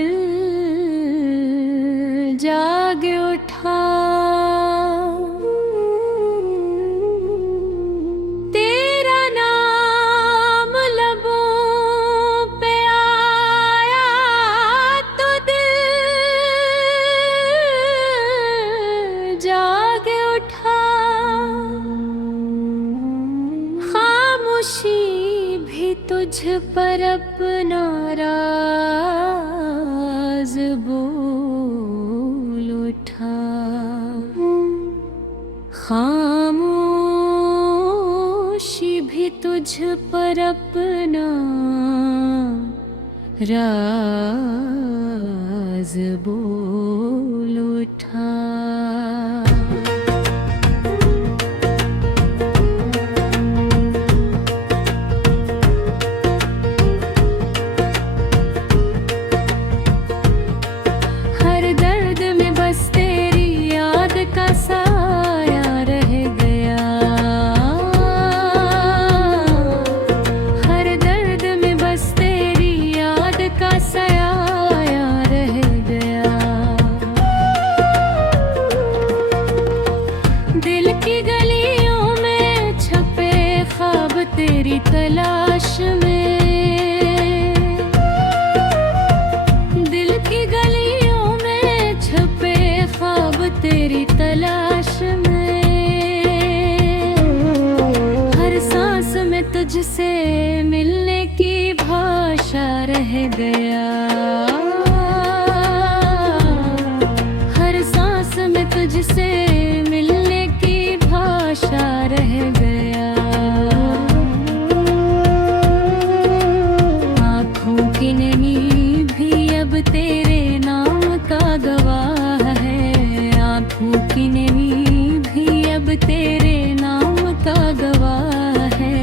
दिल जाग उठा। तेरा नाम लबों पे आया तो दिल जाग उठा। खामोशी भी तुझ पर अपना राज बोल उठा। खामोशी भी तुझ पर अपना राज बोल उठा। तेरी तलाश में, दिल की गलियों में छुपे ख्वाब तेरी तलाश में। हर सांस में तुझसे मिलने की भाषा रह गया। हर सांस में तुझसे मिलने की भाषा रह गया। तेरे नाम का गवाह है, आँखों की नमी भी अब तेरे नाम का गवाह है।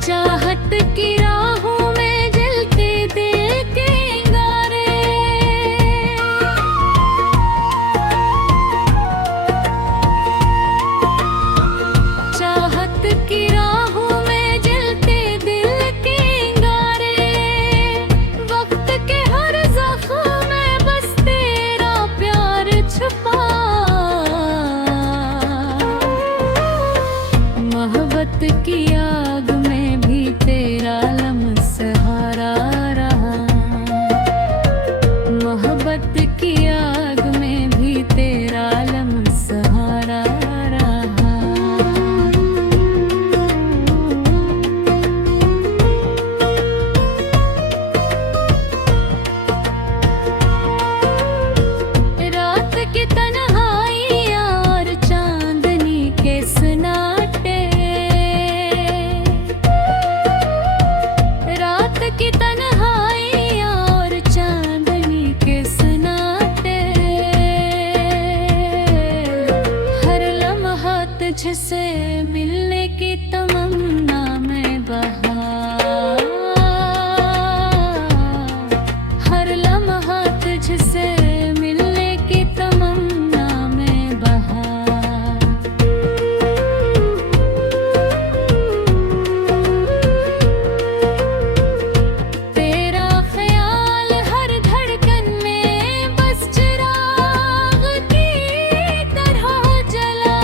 चाहत की राहों में जलते दिल के की राहों में जलते दिल के अंगारे। वक्त के हर ज़ख्म में बस तेरा प्यार छुपा। मोहब्बत की आग में भी तेरा लम्हा रहा। मोहब्बत की आग में भी तेरा लम्हा रहा। तुझसे मिलने की तमन्ना में बहा। हर लम्हा तुझसे मिलने की तमन्ना में बहा। तेरा ख्याल हर धड़कन में बस चिराग की तरह जला।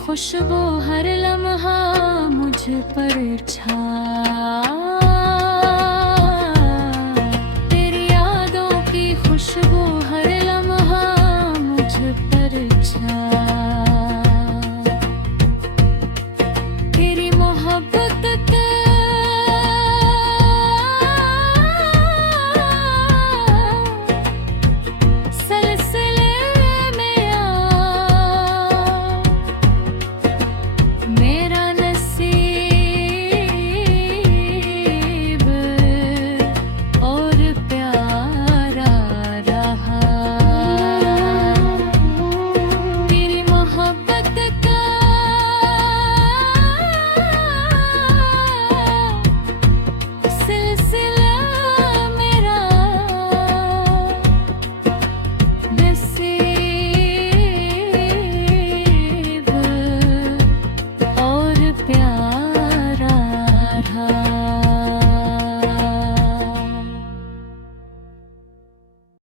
खुशबू हर लम्हा मुझ पर छा।